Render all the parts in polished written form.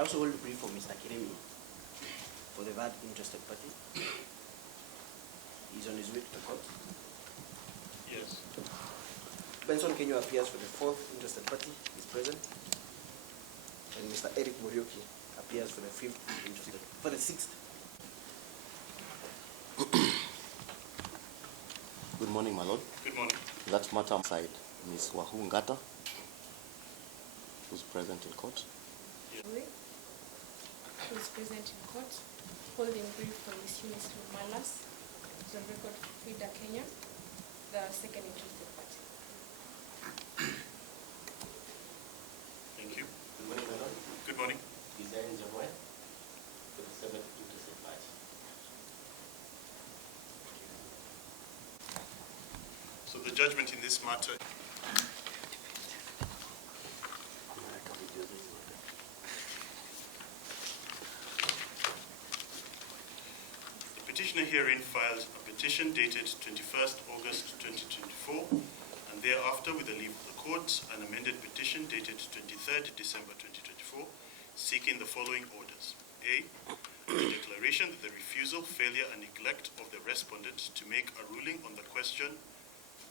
I also hold a brief for Mr. Kiremi for the third interested party. He's on his way to the court. Yes. Benson Kenyo appears for the fourth interested party. He's present. And Mr. Eric Morioki appears for the sixth. Good morning, my lord. Good morning. That matter side, Ms. Wahu Ngata, who's present in court. Yes. Who is present in court, holding brief for Ms. Eunice Malas, who's on record for Frida Kenya, the second interested party. Thank you. Good morning, my lord. Good morning. Design Zamoy for the seventh interested party. So the judgment in this matter. The petitioner herein filed a petition dated 21st August 2024 and thereafter, with the leave of the court, an amended petition dated 23rd December 2024 seeking the following orders. A declaration that the refusal, failure, and neglect of the respondent to make a ruling on the question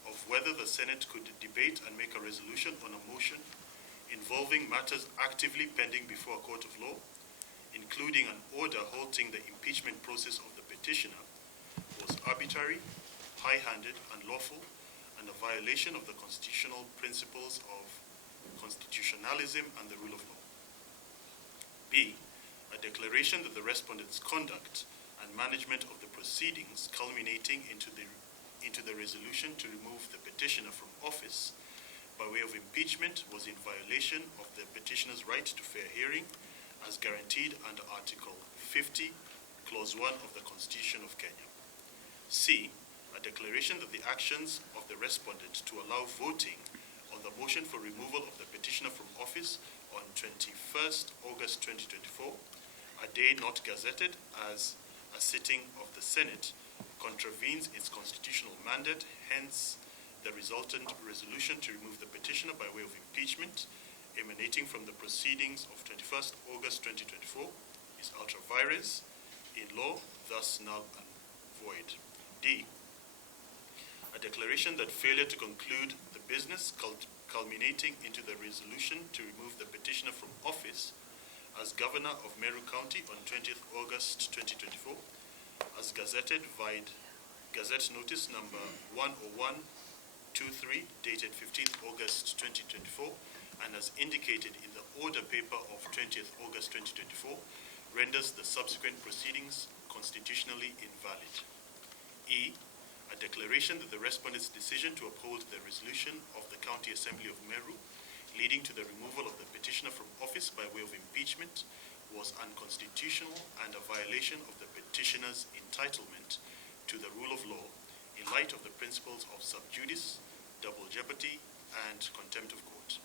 of whether the Senate could debate and make a resolution on a motion involving matters actively pending before a court of law, including an order halting the impeachment process of the petitioner, was arbitrary, high-handed, unlawful, and a violation of the constitutional principles of constitutionalism and the rule of law. B, a declaration that the respondent's conduct and management of the proceedings culminating into the resolution to remove the petitioner from office by way of impeachment was in violation of the petitioner's right to fair hearing as guaranteed under Article 50, Clause 1 of the Constitution of Kenya. C, a declaration that the actions of the respondent to allow voting on the motion for removal of the petitioner from office on 21st August 2024, a day not gazetted as a sitting of the Senate, contravenes its constitutional mandate, hence the resultant resolution to remove the petitioner by way of impeachment emanating from the proceedings of 21st August 2024 is ultra vires, in law, thus null and void. D, a declaration that failure to conclude the business culminating into the resolution to remove the petitioner from office as governor of Meru County on 20th August 2024, as gazetted vide Gazette Notice number 10123 dated 15th August 2024 and as indicated in the order paper of 20th August 2024, renders the subsequent proceedings constitutionally invalid. E, a declaration that the respondent's decision to uphold the resolution of the County Assembly of Meru leading to the removal of the petitioner from office by way of impeachment was unconstitutional and a violation of the petitioner's entitlement to the rule of law in light of the principles of sub judice, double jeopardy, and contempt of court.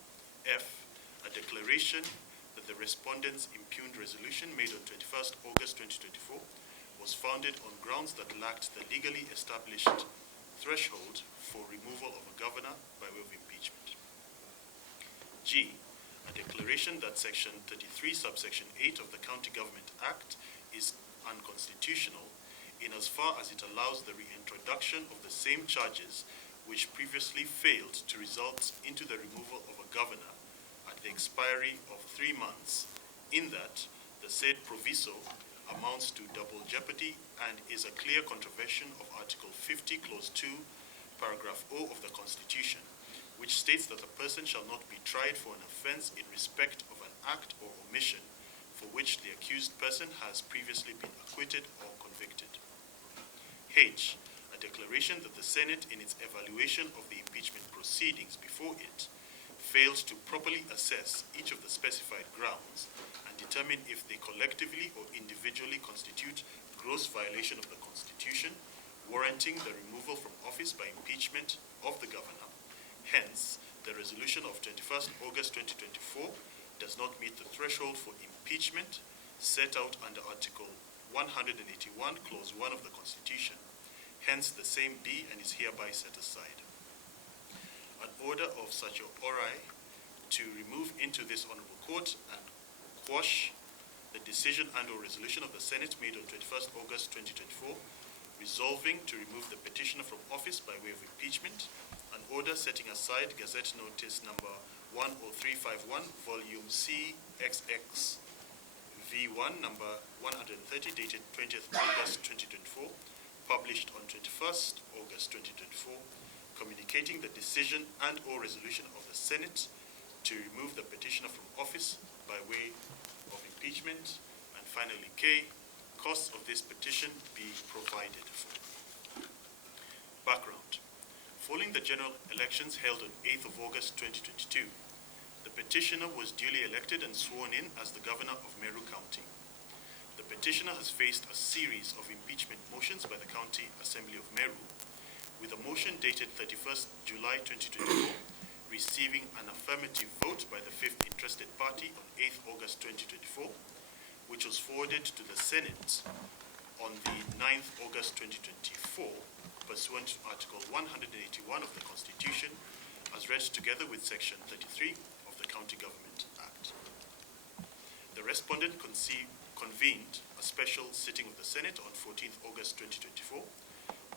F, a declaration that the respondent's impugned resolution made on 21st August 2024 was founded on grounds that lacked the legally established threshold for removal of a governor by way of impeachment. G, a declaration that Section 33, subsection 8 of the County Government Act is unconstitutional in as far as it allows the reintroduction of the same charges which previously failed to result into the removal of a governor at the expiry of 3 months, in that the said proviso amounts to double jeopardy and is a clear contravention of Article 50, Clause 2, Paragraph O of the Constitution, which states that a person shall not be tried for an offense in respect of an act or omission for which the accused person has previously been acquitted or convicted. H, a declaration that the Senate, in its evaluation of the impeachment proceedings before it, failed to properly assess each of the specified grounds and determine if they collectively or individually constitute gross violation of the Constitution, warranting the removal from office by impeachment of the governor. Hence, the resolution of 21st August 2024 does not meet the threshold for impeachment set out under Article 181, Clause 1 of the Constitution. Hence, the same be and is hereby set aside. An order of such ori to remove into this honorable court and quash the decision and/or resolution of the Senate made on 21st August 2024, resolving to remove the petitioner from office by way of impeachment, an order setting aside Gazette Notice number 10351, volume CXX V1 number 130, dated 20th August 2024, published on 21st August 2024, communicating the decision and/or resolution of the Senate to remove the petitioner from office by way of impeachment, and finally K, costs of this petition be provided for. Background. Following the general elections held on 8th of August 2022, the petitioner was duly elected and sworn in as the governor of Meru County. The petitioner has faced a series of impeachment motions by the County Assembly of Meru, with a motion dated 31st July 2024 receiving an affirmative vote by the fifth interested party on 8th August 2024, which was forwarded to the Senate on the 9th August 2024, pursuant to Article 181 of the Constitution, as read together with Section 33 of the County Government Act. The respondent convened a special sitting of the Senate on 14th August 2024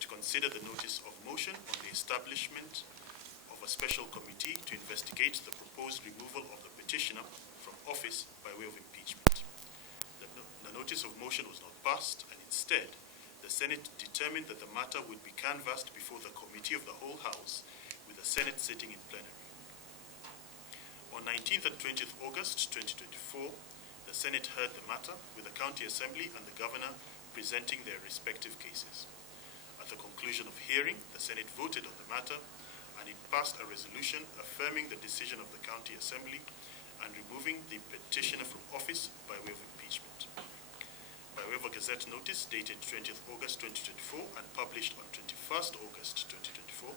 to consider the notice of motion on the establishment of a special committee to investigate the proposed removal of the petitioner from office by way of impeachment. The notice of motion was not passed, and instead, the Senate determined that the matter would be canvassed before the Committee of the Whole House, with the Senate sitting in plenary. On 19th and 20th August 2024, the Senate heard the matter, with the County Assembly and the Governor presenting their respective cases. At the conclusion of hearing, the Senate voted on the matter, and it passed a resolution affirming the decision of the County Assembly and removing the petitioner from office by way of impeachment. By way of a Gazette notice dated 20th August 2024 and published on 21st August 2024,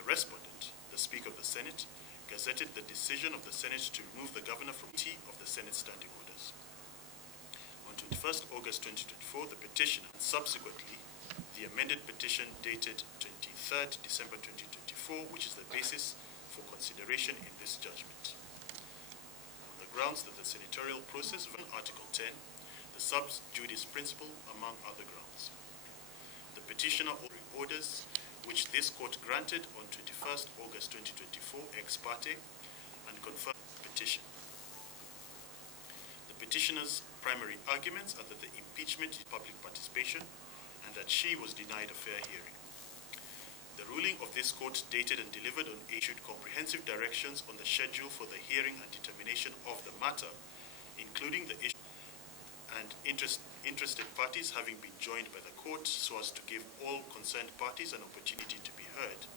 the respondent, the Speaker of the Senate, gazetted the decision of the Senate to remove the Governor from of the Senate Standing Orders. On 21st August 2024, the petitioner, and subsequently the amended petition dated 23rd December 2024, which is the basis for consideration in this judgment. On the grounds that the senatorial process of Article 10, the sub judice principle, among other grounds. The petitioner orders, which this court granted on 21st August 2024 ex parte, and confirmed the petition. The petitioner's primary arguments are that the impeachment is public participation and that she was denied a fair hearing. The ruling of this court, dated and delivered on, issued comprehensive directions on the schedule for the hearing and determination of the matter, including the issue and interested parties having been joined by the court so as to give all concerned parties an opportunity to be heard,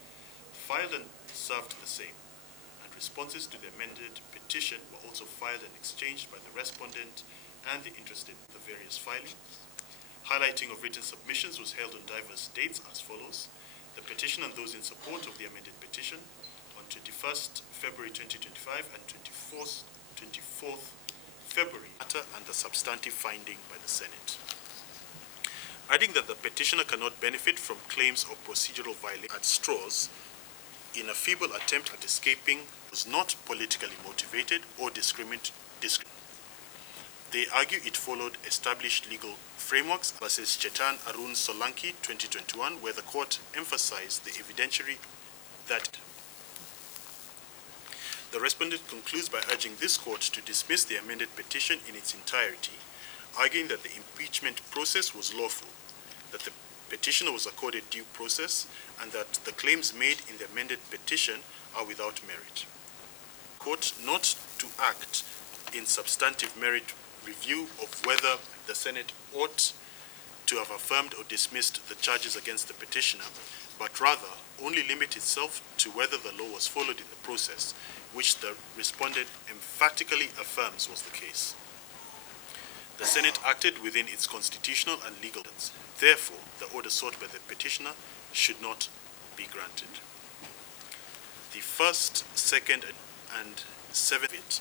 filed and served the same, and responses to the amended petition were also filed and exchanged by the respondent and the interested in the various filings. Highlighting of written submissions was held on diverse dates as follows: the petition and those in support of the amended petition on 21st February 2025 and 24th February, and the substantive finding by the Senate. Adding that the petitioner cannot benefit from claims of procedural violation at straws in a feeble attempt at escaping was not politically motivated or discriminatory. They argue it followed established legal frameworks versus Chetan Arun Solanki 2021, where the court emphasized the evidentiary that the respondent concludes by urging this court to dismiss the amended petition in its entirety, arguing that the impeachment process was lawful, that the petitioner was accorded due process, and that the claims made in the amended petition are without merit. Court not to act in substantive merit review of whether the Senate ought to have affirmed or dismissed the charges against the petitioner, but rather only limit itself to whether the law was followed in the process, which the respondent emphatically affirms was the case. The Senate acted within its constitutional and legal rights. Therefore, the order sought by the petitioner should not be granted. The first, second, and seventh,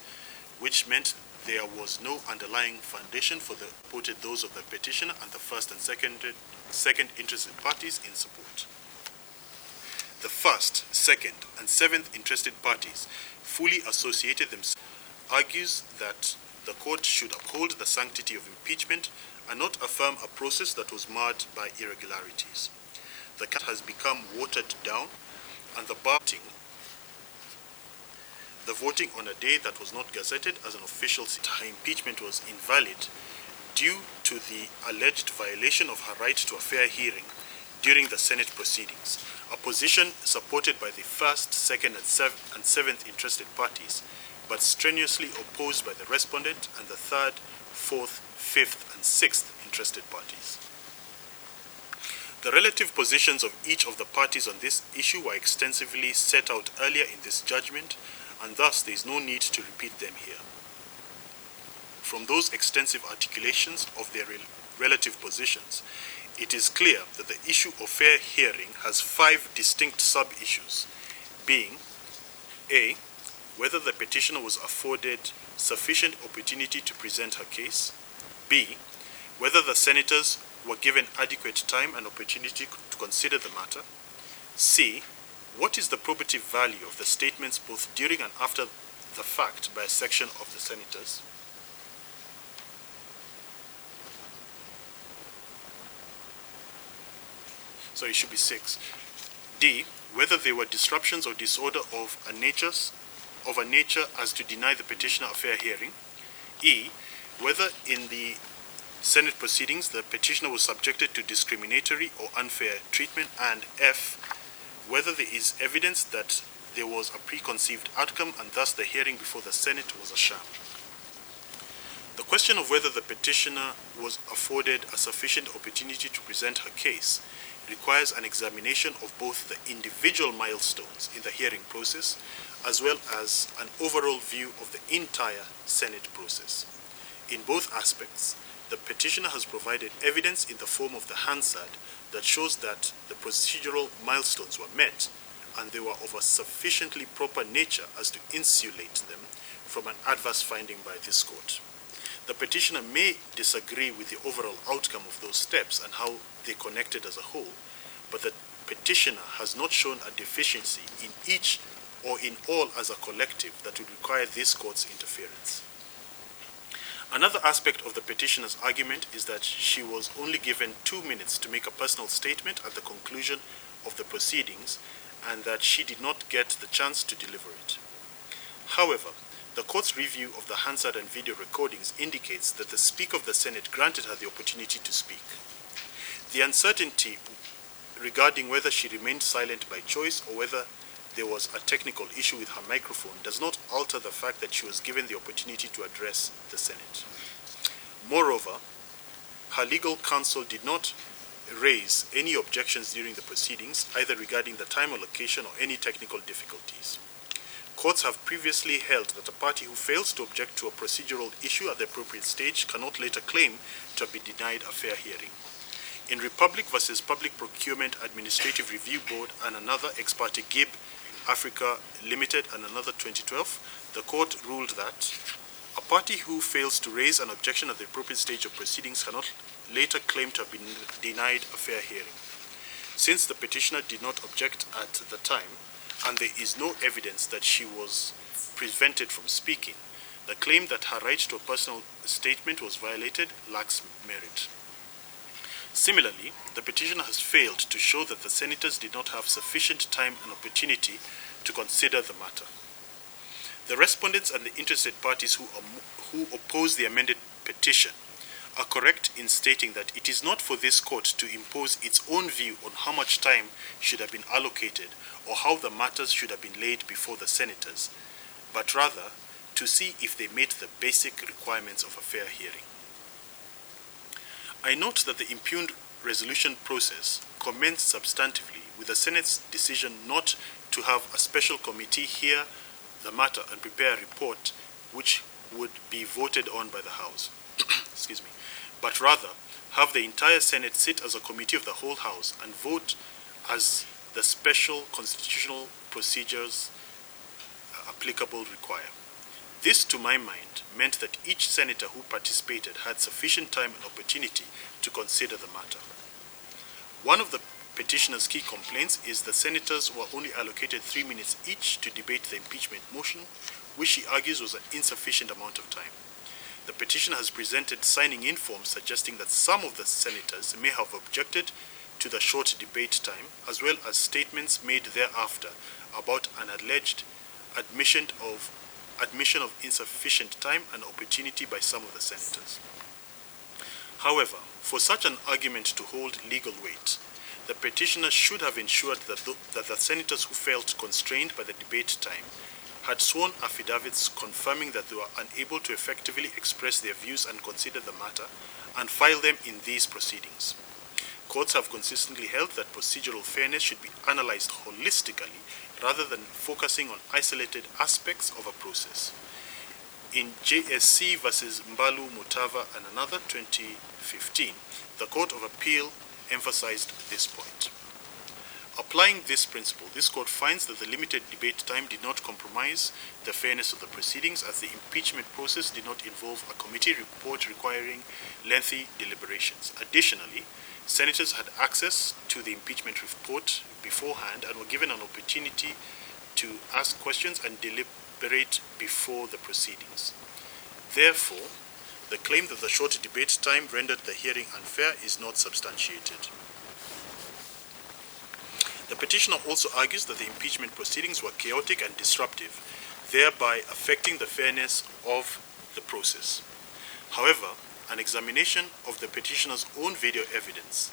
which meant there was no underlying foundation for the reported those of the petitioner and the first and second interested parties in support. The first, second, and seventh interested parties fully associated themselves, argues that the court should uphold the sanctity of impeachment and not affirm a process that was marred by irregularities. The case has become watered down, and the voting on a day that was not gazetted as an official impeachment was invalid due to the alleged violation of her right to a fair hearing during the Senate proceedings, a position supported by the first, second, and seventh interested parties, but strenuously opposed by the respondent and the third, fourth, fifth, and sixth interested parties. The relative positions of each of the parties on this issue were extensively set out earlier in this judgment, and thus there is no need to repeat them here. From those extensive articulations of their relative positions, it is clear that the issue of fair hearing has 5 distinct sub-issues, being A, whether the petitioner was afforded sufficient opportunity to present her case; B, whether the senators were given adequate time and opportunity to consider the matter; C, what is the probative value of the statements both during and after the fact by a section of the senators; so it should be 6. D, whether there were disruptions or disorder of a nature as to deny the petitioner a fair hearing; E, whether in the Senate proceedings the petitioner was subjected to discriminatory or unfair treatment; and F, whether there is evidence that there was a preconceived outcome and thus the hearing before the Senate was a sham. The question of whether the petitioner was afforded a sufficient opportunity to present her case requires an examination of both the individual milestones in the hearing process as well as an overall view of the entire Senate process. In both aspects, the petitioner has provided evidence in the form of the Hansard that shows that the procedural milestones were met and they were of a sufficiently proper nature as to insulate them from an adverse finding by this court. The petitioner may disagree with the overall outcome of those steps and how they connected as a whole, but the petitioner has not shown a deficiency in each or in all as a collective that would require this court's interference. Another aspect of the petitioner's argument is that she was only given 2 minutes to make a personal statement at the conclusion of the proceedings and that she did not get the chance to deliver it. However, the court's review of the Hansard and video recordings indicates that the Speaker of the Senate granted her the opportunity to speak. The uncertainty regarding whether she remained silent by choice or whether there was a technical issue with her microphone does not alter the fact that she was given the opportunity to address the Senate. Moreover, her legal counsel did not raise any objections during the proceedings, either regarding the time allocation or any technical difficulties. Courts have previously held that a party who fails to object to a procedural issue at the appropriate stage cannot later claim to have been denied a fair hearing. In Republic versus Public Procurement Administrative Review Board and another ex parte Gib Africa Limited and another 2012, the court ruled that a party who fails to raise an objection at the appropriate stage of proceedings cannot later claim to have been denied a fair hearing. Since the petitioner did not object at the time, and there is no evidence that she was prevented from speaking, the claim that her right to a personal statement was violated lacks merit. Similarly, the petitioner has failed to show that the senators did not have sufficient time and opportunity to consider the matter. The respondents and the interested parties who oppose the amended petition are correct in stating that it is not for this court to impose its own view on how much time should have been allocated or how the matters should have been laid before the senators, but rather to see if they meet the basic requirements of a fair hearing. I note that the impugned resolution process commenced substantively with the Senate's decision not to have a special committee hear the matter and prepare a report which would be voted on by the House, excuse me, but rather have the entire Senate sit as a committee of the whole House and vote as the special constitutional procedures applicable require. This, to my mind, meant that each senator who participated had sufficient time and opportunity to consider the matter. One of the petitioner's key complaints is the senators were only allocated 3 minutes each to debate the impeachment motion, which she argues was an insufficient amount of time. The petitioner has presented signing-in forms suggesting that some of the senators may have objected to the short debate time, as well as statements made thereafter about an alleged admission of insufficient time and opportunity by some of the senators. However, for such an argument to hold legal weight, the petitioner should have ensured that the senators who felt constrained by the debate time had sworn affidavits confirming that they were unable to effectively express their views and consider the matter and file them in these proceedings. Courts have consistently held that procedural fairness should be analyzed holistically rather than focusing on isolated aspects of a process. In JSC versus Mbalu Mutava and another 2015, the Court of Appeal emphasized this point. Applying this principle, this court finds that the limited debate time did not compromise the fairness of the proceedings, as the impeachment process did not involve a committee report requiring lengthy deliberations. Additionally, senators had access to the impeachment report beforehand and were given an opportunity to ask questions and deliberate before the proceedings. Therefore, the claim that the short debate time rendered the hearing unfair is not substantiated. The petitioner also argues that the impeachment proceedings were chaotic and disruptive, thereby affecting the fairness of the process. However, an examination of the petitioner's own video evidence,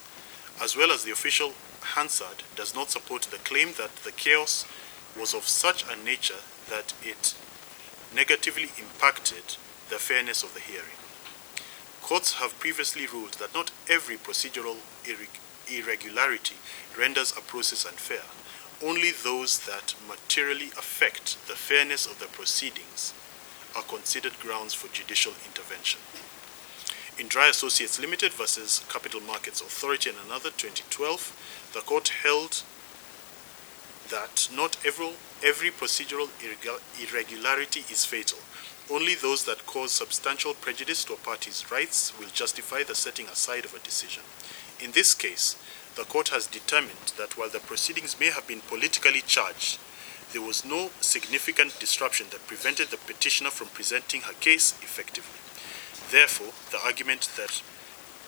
as well as the official Hansard, does not support the claim that the chaos was of such a nature that it negatively impacted the fairness of the hearing. Courts have previously ruled that not every procedural irregularity renders a process unfair. Only those that materially affect the fairness of the proceedings are considered grounds for judicial intervention. In Dry Associates Limited versus Capital Markets Authority and another 2012, the court held that not every procedural irregularity is fatal. Only those that cause substantial prejudice to a party's rights will justify the setting aside of a decision. In this case, the court has determined that while the proceedings may have been politically charged, there was no significant disruption that prevented the petitioner from presenting her case effectively. Therefore, the argument that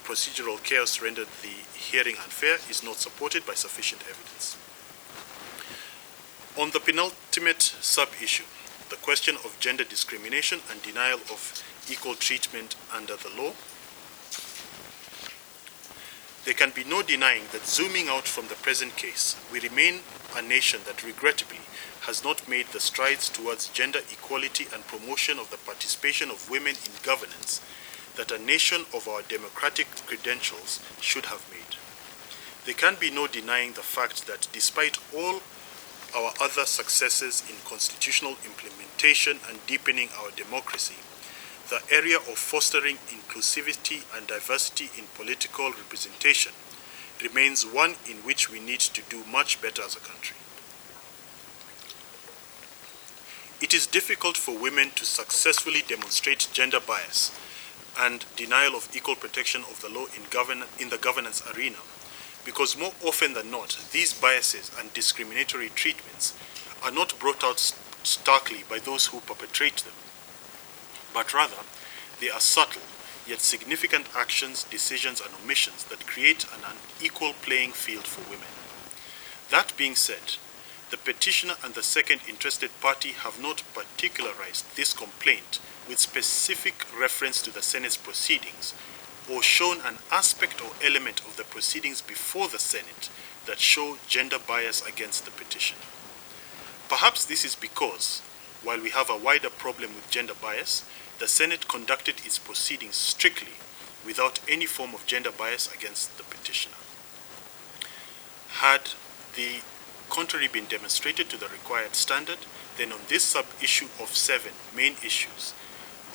procedural chaos rendered the hearing unfair is not supported by sufficient evidence. On the penultimate sub-issue, the question of gender discrimination and denial of equal treatment under the law, there can be no denying that, zooming out from the present case, we remain a nation that regrettably has not made the strides towards gender equality and promotion of the participation of women in governance that a nation of our democratic credentials should have made. There can be no denying the fact that despite all our other successes in constitutional implementation and deepening our democracy, the area of fostering inclusivity and diversity in political representation remains one in which we need to do much better as a country. It is difficult for women to successfully demonstrate gender bias and denial of equal protection of the law in the governance arena, because more often than not, these biases and discriminatory treatments are not brought out starkly by those who perpetrate them, but rather they are subtle yet significant actions, decisions, and omissions that create an unequal playing field for women. That being said, the petitioner and the second interested party have not particularized this complaint with specific reference to the Senate's proceedings, or shown an aspect or element of the proceedings before the Senate that show gender bias against the petitioner. Perhaps this is because, while we have a wider problem with gender bias, the Senate conducted its proceedings strictly without any form of gender bias against the petitioner. Had the contrary been demonstrated to the required standard, then on this sub-issue of 7 main issues,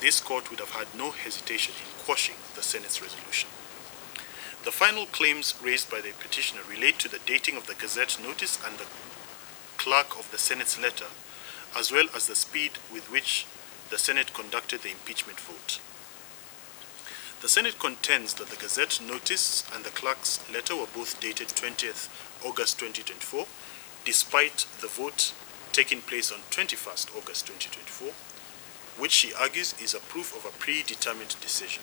this court would have had no hesitation in quashing the Senate's resolution. The final claims raised by the petitioner relate to the dating of the Gazette notice and the clerk of the Senate's letter, as well as the speed with which the Senate conducted the impeachment vote. The Senate contends that the Gazette notice and the clerk's letter were both dated 20th August 2024, despite the vote taking place on 21st August 2024, which she argues is a proof of a predetermined decision.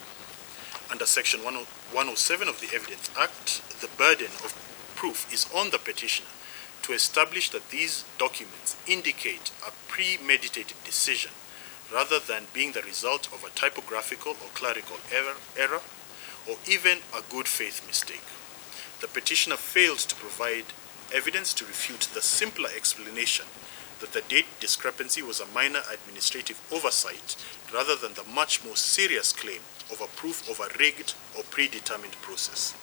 Under Section 107 of the Evidence Act, the burden of proof is on the petitioner to establish that these documents indicate a premeditated decision rather than being the result of a typographical or clerical error or even a good faith mistake. The petitioner failed to provide evidence to refute the simpler explanation that the date discrepancy was a minor administrative oversight rather than the much more serious claim of a proof of a rigged or predetermined process.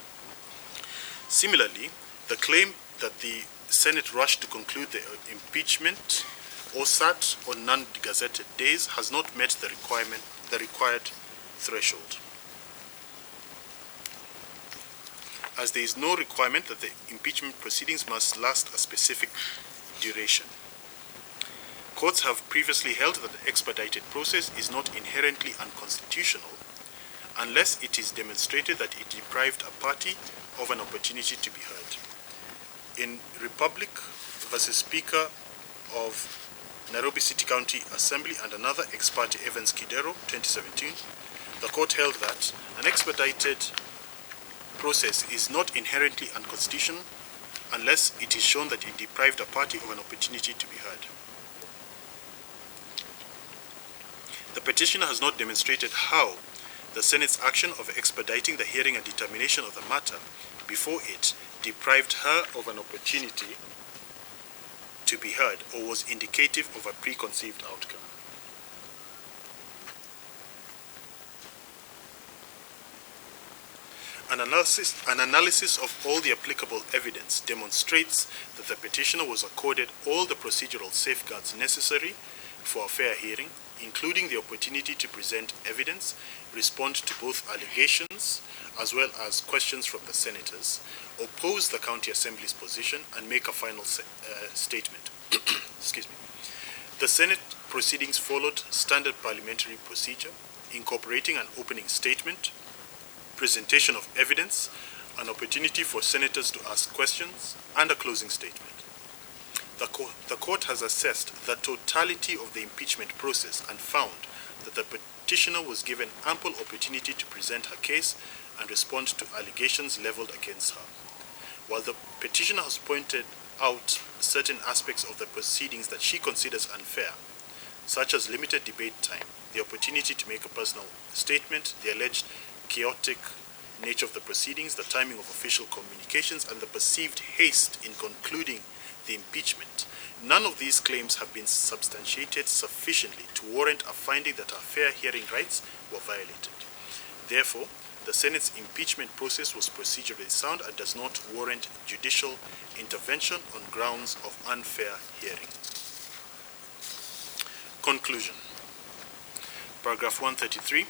Similarly, the claim that the Senate rushed to conclude the impeachment or sat on non-gazetted days has not met the required threshold, as there is no requirement that the impeachment proceedings must last a specific duration. Courts have previously held that the expedited process is not inherently unconstitutional unless it is demonstrated that it deprived a party of an opportunity to be heard. In Republic versus Speaker of Nairobi City County Assembly and another ex parte Evans Kidero, 2017, the court held that an expedited process is not inherently unconstitutional unless it is shown that it deprived a party of an opportunity to be heard. The petitioner has not demonstrated how the Senate's action of expediting the hearing and determination of the matter before it deprived her of an opportunity to be heard or was indicative of a preconceived outcome. An analysis of all the applicable evidence demonstrates that the petitioner was accorded all the procedural safeguards necessary for a fair hearing, including the opportunity to present evidence, respond to both allegations as well as questions from the senators, oppose the county assembly's position, and make a final statement. Excuse me. The Senate proceedings followed standard parliamentary procedure, incorporating an opening statement, presentation of evidence, an opportunity for senators to ask questions, and a closing statement. The court has assessed the totality of the impeachment process and found that the petitioner was given ample opportunity to present her case and respond to allegations leveled against her. While the petitioner has pointed out certain aspects of the proceedings that she considers unfair, such as limited debate time, the opportunity to make a personal statement, the alleged chaotic nature of the proceedings, the timing of official communications, and the perceived haste in concluding the impeachment, none of these claims have been substantiated sufficiently to warrant a finding that her fair hearing rights were violated. Therefore, the Senate's impeachment process was procedurally sound and does not warrant judicial intervention on grounds of unfair hearing. Conclusion. Paragraph 133.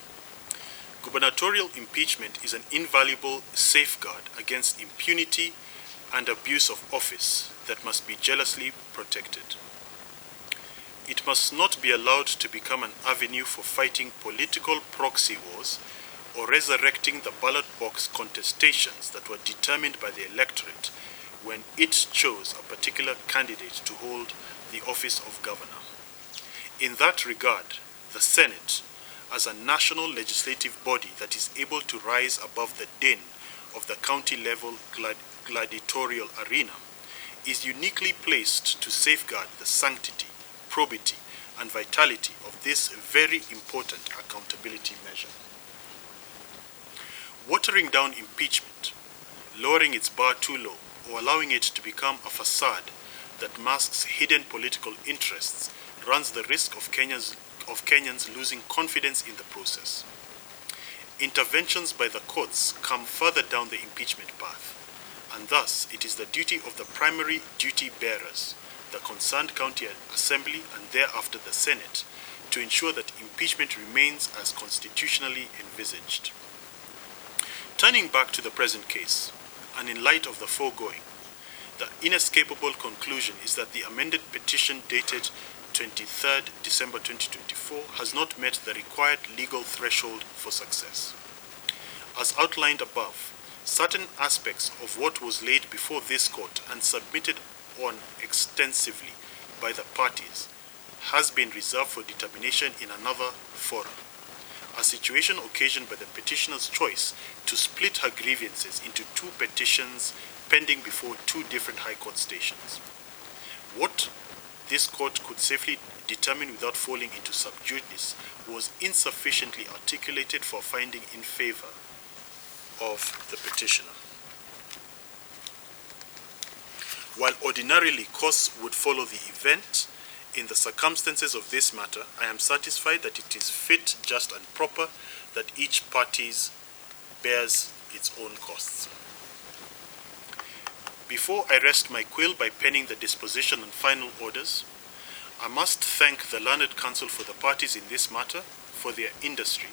Gubernatorial impeachment is an invaluable safeguard against impunity and abuse of office that must be jealously protected. It must not be allowed to become an avenue for fighting political proxy wars or resurrecting the ballot box contestations that were determined by the electorate when it chose a particular candidate to hold the office of governor. In that regard, the Senate, as a national legislative body that is able to rise above the din of the county-level gladiatorial arena, is uniquely placed to safeguard the sanctity, probity, and vitality of this very important accountability measure. Watering down impeachment, lowering its bar too low, or allowing it to become a facade that masks hidden political interests runs the risk of Kenyans losing confidence in the process. Interventions by the courts come further down the impeachment path, and thus it is the duty of the primary duty bearers, the concerned county assembly and thereafter the Senate, to ensure that impeachment remains as constitutionally envisaged. Turning back to the present case, and in light of the foregoing, the inescapable conclusion is that the amended petition dated 23rd December 2024 has not met the required legal threshold for success. As outlined above, certain aspects of what was laid before this court and submitted on extensively by the parties has been reserved for determination in another forum, a situation occasioned by the petitioner's choice to split her grievances into two petitions pending before two different High Court stations. What this court could safely determine without falling into sub judice was insufficiently articulated for finding in favor of the petitioner. While ordinarily course would follow the event, in the circumstances of this matter, I am satisfied that it is fit, just, and proper that each party bears its own costs. Before I rest my quill by penning the disposition and final orders, I must thank the learned counsel for the parties in this matter for their industry,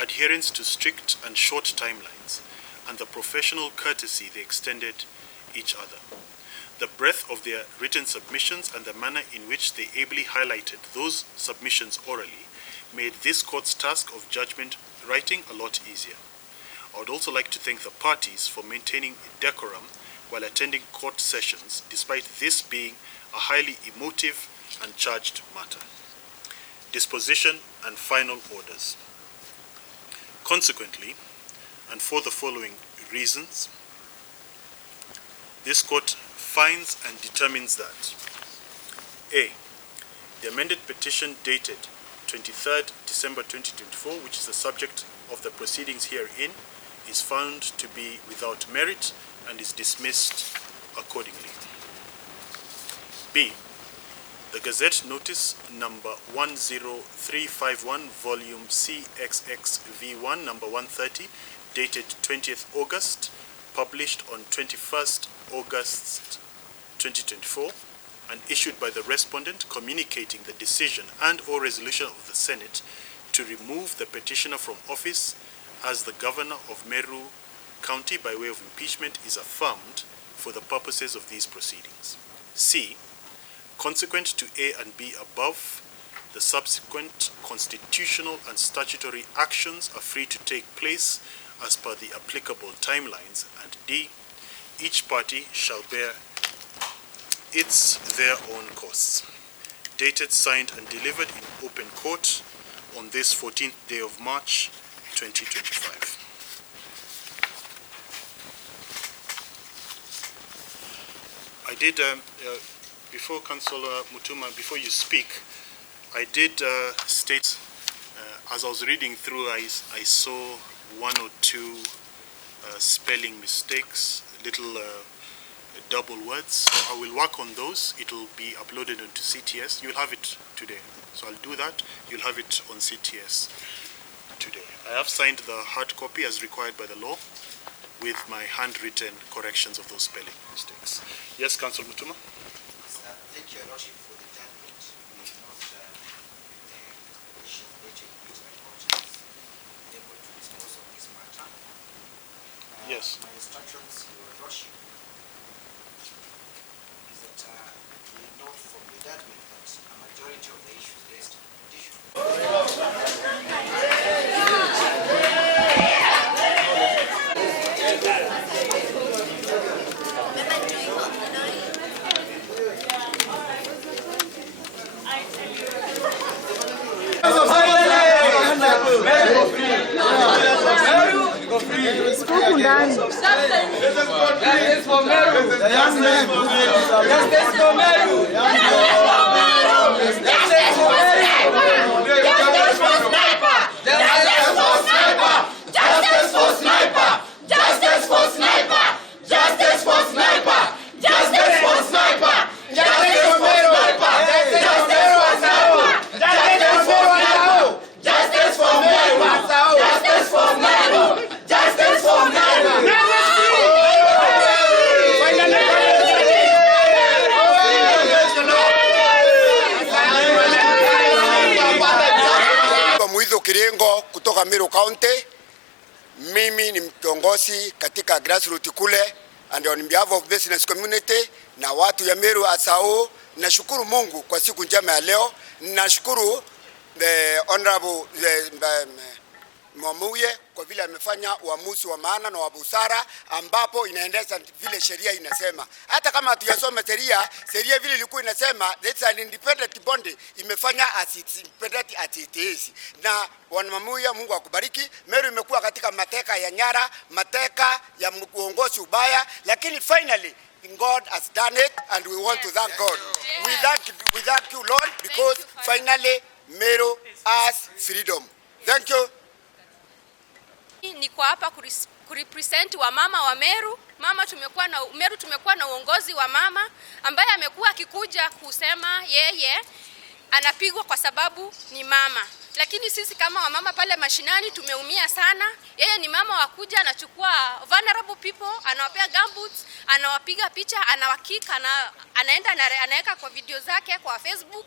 adherence to strict and short timelines, and the professional courtesy they extended each other. The breadth of their written submissions and the manner in which they ably highlighted those submissions orally made this court's task of judgment writing a lot easier. I would also like to thank the parties for maintaining decorum while attending court sessions, despite this being a highly emotive and charged matter. Disposition and final orders. Consequently, and for the following reasons, this court finds and determines that A. The amended petition dated 23rd December 2024, which is the subject of the proceedings herein, is found to be without merit and is dismissed accordingly. B. The Gazette Notice number 10351, volume CXXV1, number 130, dated 20th August, published on 21st August 2024, and issued by the respondent communicating the decision and or resolution of the Senate to remove the petitioner from office as the governor of Meru County by way of impeachment is affirmed for the purposes of these proceedings. C. Consequent to A and B above, the subsequent constitutional and statutory actions are free to take place as per the applicable timelines. And D. Each party shall bear their own costs. Dated, signed, and delivered in open court on this 14th day of March, 2025. I did, before Councillor Mutuma, before you speak, I did state, as I was reading through, I saw one or two spelling mistakes, little double words. So I will work on those. It will be uploaded onto CTS. You'll have it today. So I'll do that. You'll have it on CTS today. I have signed the hard copy as required by the law with my handwritten corrections of those spelling mistakes. Yes, Councillor Mutuma? Thank you, Your Lordship, for the judgment. We did not the issue which my court is able to dispose of this matter. Yes. My instructions, Your Lordship, is that we note from the judgment that a majority of the issues raised in the petition. Kutoka Meru County. Mimi ni kiongozi katika grassroots kule, and on behalf of business community na watu ya Meru asao, nashukuru Mungu kwa siku njema ya leo. Nashukuru the honorable Mwamuye kwa vile amefanya uamuzi wa maana na wa busara, ambapo inaendesha vile sheria inasema. Hata kama hatujasoma sheria vile ilikuwa inasema, it's an independent body, imefanya as independent as it is. Na Bwana Mwamuye, Mungu akubariki. Meru imekuwa katika mateka ya nyara, mateka ya uongozi ubaya, lakini finally God has done it, and we want to thank God. We thank you, Lord, because finally Meru has freedom. Thank you. Niko hapa kurepresent wa mama wa Meru. Meru tumekuwa na uongozi wa mama ambaye amekuwa akikuja kusema yeye anapigwa kwa sababu ni mama. Lakini sisi kama wamama pale mashinani tumeumia sana. Yeye ni mama wakuja anachukua vulnerable people, anawapea gumboots, anawapiga picha, anawakika, anaenda anaweka kwa video zake kwa Facebook.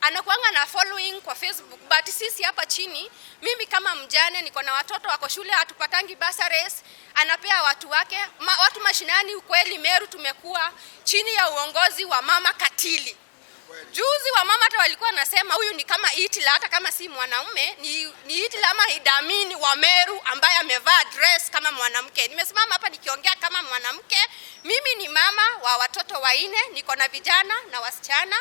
Anakuanga na following kwa Facebook, but sisi hapa chini, mimi kama mjane niko na watoto wako shule, hatupatangi bursaries, anapea watu wake, watu mashinani. Ukweli Meru tumekuwa chini ya uongozi wa mama katili. Juzi wa mama hata walikuwa nasema huyu ni kama Hitler, hata kama si mwanaume, ni Hitler ama idamini wa Meru ambaye amevaa dress kama mwanamke. Nimesimama hapa nikiongea kama mwanamke. Mimi ni mama wa watoto 4, niko na vijana na wasichana.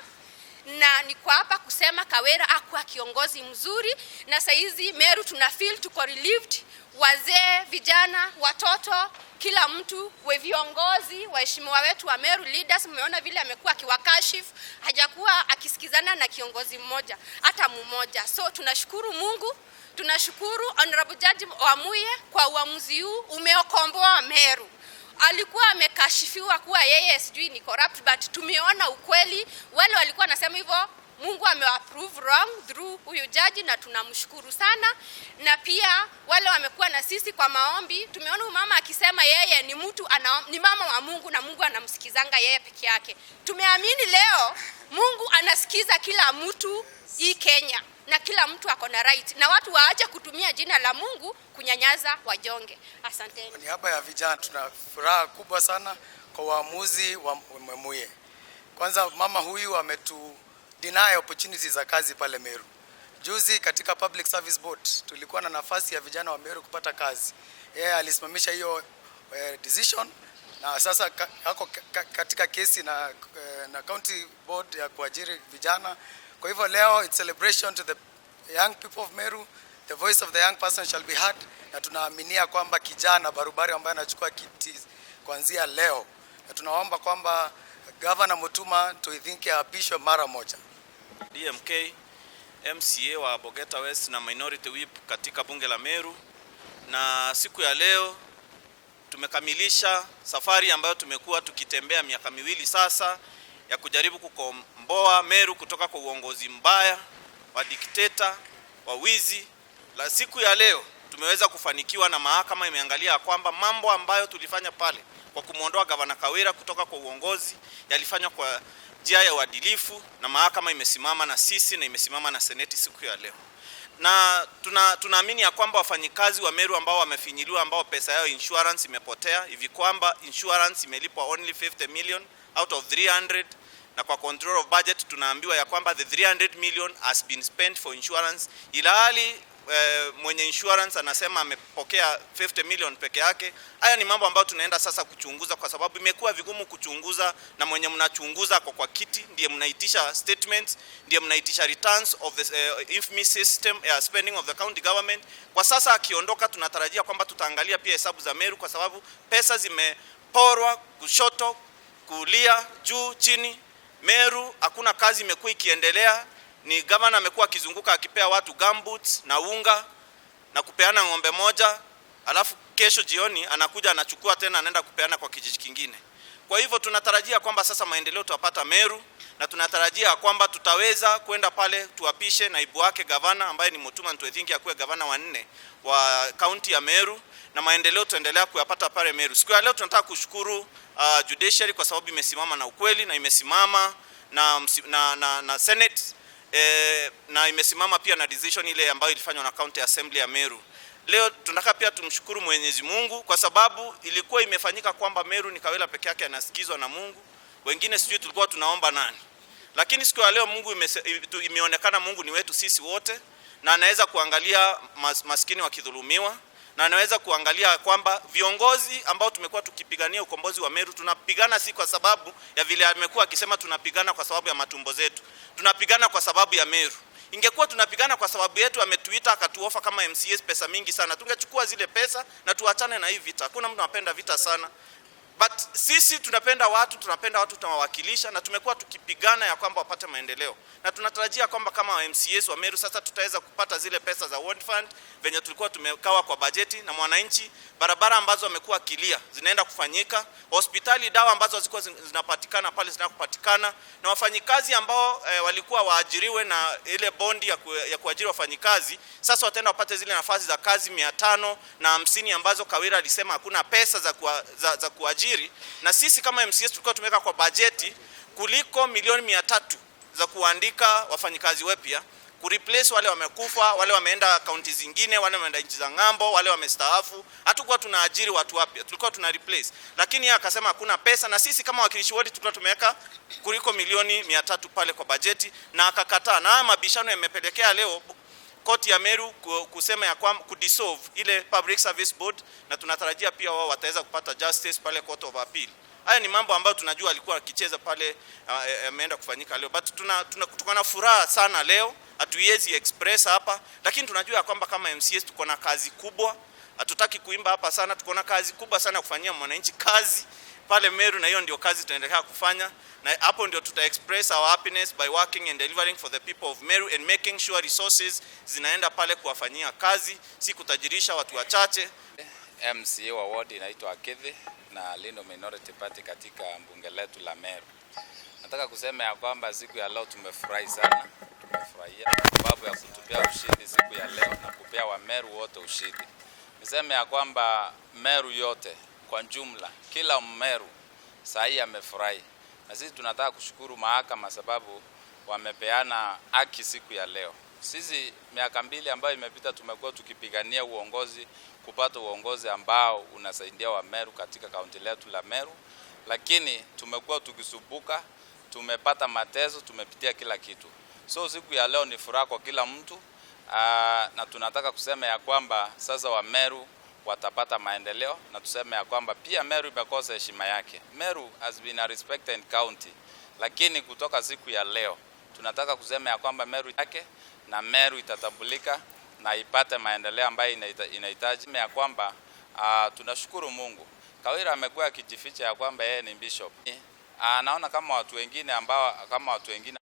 Na niko hapa kusema Kawera akuwa kiongozi mzuri, na saizi Meru tuna feel tuko relieved. Wazee, vijana, watoto, kila mtu, we viongozi, waheshimiwa wetu wa Meru leaders, mmeona vile amekuwa akiwakashifu, hajakuwa akisikizana na kiongozi mmoja hata mmoja. So tunashukuru Mungu, tunashukuru Honorable Judge Mwamuye kwa uamuzi huu, umeokomboa Meru. Alikuwa amekashifiwa kuwa yeye sijui ni corrupt, but tumeona ukweli. Wale walikuwa nasema hivyo, Mungu ameapprove wrong through huyu judge, na tunamshukuru sana. Na pia wale wamekuwa na sisi kwa maombi, tumeona mama akisema yeye ni mtu ni mama wa Mungu na Mungu anamsikizanga yeye peke yake. Tumeamini leo Mungu anasikiza kila mtu hii Kenya, na kila mtu ako na right, na watu waache kutumia jina la Mungu kunyanyaza wajonge. Asanteni. Ni hapa ya vijana tuna furaha kubwa sana kwa uamuzi wa Mwamuye. Kwanza mama huyu ametu deny opportunities za kazi pale Meru. Juzi katika Public Service Board tulikuwa na nafasi ya vijana wa Meru kupata kazi. Yeye alisimamisha hiyo decision, na sasa hako katika kesi na county board ya kuajiri vijana. Kwa hivyo leo it's celebration to the young people of Meru. The voice of the young person shall be heard, na tunaaminia kwamba kijana barubari ambaye anachukua kiti kuanzia leo, na tunaomba kwamba Governor Mutuma tuidhinke apishwe mara moja. DMK MCA wa Bogeta West na Minority Whip katika bunge la Meru, na siku ya leo tumekamilisha safari ambayo tumekuwa tukitembea miaka 2 sasa ya kujaribu kukomboa Meru kutoka kwa uongozi mbaya wa dikteta wa wizi. La siku ya leo tumeweza kufanikiwa, na mahakama imeangalia kwamba mambo ambayo tulifanya pale kwa kumuondoa Gavana Kawera kutoka kwa uongozi yalifanywa kwa njia ya uadilifu, na mahakama imesimama na sisi na imesimama na seneti siku ya leo. Na tunaamini ya kwamba wafanyikazi wa Meru ambao wamefinyiliwa, ambao pesa yao insurance imepotea, hivi kwamba insurance imelipwa only 50 million out of 300, na kwa control of budget tunaambiwa ya kwamba the 300 million has been spent for insurance, ilhali mwenye insurance anasema amepokea 50 million peke yake. Haya ni mambo ambayo tunaenda sasa kuchunguza, kwa sababu imekuwa vigumu kuchunguza, na mwenye mnachunguza kwa kiti ndiye mnaitisha statements, ndiye mnaitisha returns of the infamous system spending of the county government. Kwa sasa akiondoka, tunatarajia kwamba tutaangalia pia hesabu za Meru, kwa sababu pesa zimeporwa kushoto, kulia, juu, chini. Meru hakuna kazi imekuwa ikiendelea. Ni governor amekuwa akizunguka akipea watu gumboots na unga na kupeana ng'ombe moja, alafu kesho jioni anakuja anachukua tena anaenda kupeana kwa kijiji kingine. Kwa hivyo tunatarajia kwamba sasa maendeleo tutapata Meru, na tunatarajia kwamba tutaweza kwenda pale tuapishe naibu wake gavana ambaye ni Mutuma Ntwethingi akuwe gavana wa 4 wa county ya Meru, na maendeleo tuendelea kuyapata pale Meru. Siku ya leo tunataka kushukuru judiciary kwa sababu imesimama na ukweli, na imesimama na Senate, na imesimama pia na decision ile ambayo ilifanywa na County Assembly ya Meru. Leo tunataka pia tumshukuru Mwenyezi Mungu kwa sababu ilikuwa imefanyika kwamba Meru ni Kawera peke yake anasikizwa na Mungu. Wengine sijui tulikuwa tunaomba nani. Lakini siku ya leo Mungu imeonekana Mungu ni wetu sisi wote, na anaweza kuangalia maskini wakidhulumiwa, na anaweza kuangalia kwamba viongozi ambao tumekuwa tukipigania ukombozi wa Meru, tunapigana si kwa sababu ya vile amekuwa akisema tunapigana kwa sababu ya matumbo zetu. Tunapigana kwa sababu ya Meru. Ingekuwa tunapigana kwa sababu yetu, ametuita akatuofa kama MCAs pesa mingi sana, tungechukua zile pesa na tuachane na hii vita. Hakuna mtu anapenda vita sana. But sisi tunapenda watu tunawawakilisha, na tumekuwa tukipigana ya kwamba wapate maendeleo. Na tunatarajia kwamba kama MCAs wa Meru sasa tutaweza kupata zile pesa za World Fund venye tulikuwa tumekawa kwa bajeti, na mwananchi barabara ambazo wamekuwa kilia zinaenda kufanyika, hospitali dawa ambazo zilikuwa zinapatikana pale zinakupatikana, na wafanyikazi ambao walikuwa waajiriwe na ile bondi ya kuajiri wafanyikazi sasa wataenda wapate zile nafasi za kazi 550 ambazo Kawera alisema hakuna pesa za kuajiri. Na sisi kama MCAs tulikuwa tumeweka kwa bajeti kuliko milioni 300 za kuandika wafanyikazi wapya, kureplace wale wamekufa, wale wameenda kaunti zingine, wale wameenda nchi za ng'ambo, wale wamestaafu. Hatukuwa tunaajiri watu wapya, tulikuwa tuna replace. Lakini yeye akasema hakuna pesa, na sisi kama wakilishi wodi tulikuwa tumeweka kuliko milioni 300 pale kwa bajeti, na akakataa. Na mabishano yamepelekea leo koti ya Meru kusema ya kwamba kudissolve ile Public Service Board, na tunatarajia pia wao wataweza kupata justice pale Court of Appeal. Haya ni mambo ambayo tunajua alikuwa akicheza pale, ameenda kufanyika leo, but tuko na furaha sana leo. Hatuwezi express hapa, lakini tunajua ya kwamba kama MCAs tuko na kazi kubwa. Hatutaki kuimba hapa sana, tuko na kazi kubwa sana kufanyia mwananchi kazi pale Meru, na hiyo ndio kazi tunaendelea kufanya, na hapo ndio tuta express our happiness by working and delivering for the people of Meru and making sure resources zinaenda pale kuwafanyia kazi, si kutajirisha watu wachache. MCA wa ward inaitwa Akithi na Lindo Minority Party katika bunge letu la Meru. Nataka kusema ya kwamba siku ya leo tumefurahi sana. Tumefurahia sababu ya kutupea ushindi siku ya leo na kupea wa Meru wote ushindi. Niseme ya kwamba Meru yote kwa jumla, kila Meru sahi amefurahi. Na sisi tunataka kushukuru mahakama sababu wamepeana haki siku ya leo. Sisi miaka 2 ambayo imepita tumekuwa tukipigania uongozi, kupata uongozi ambao unasaidia wa Meru katika kaunti letu la Meru, lakini tumekuwa tukisubuka, tumepata mateso, tumepitia kila kitu. So siku ya leo ni furaha kwa kila mtu, na tunataka kusema ya kwamba sasa wa Meru watapata maendeleo, na tuseme ya kwamba pia Meru imekosa heshima yake. Meru has been a respected county, lakini kutoka siku ya leo tunataka kusema ya kwamba Meru yake na Meru itatambulika na ipate maendeleo ambayo inahitaji. Ya kwamba tunashukuru Mungu. Kawera amekuwa akijificha ya kwamba yeye ni bishop. Naona kama watu wengine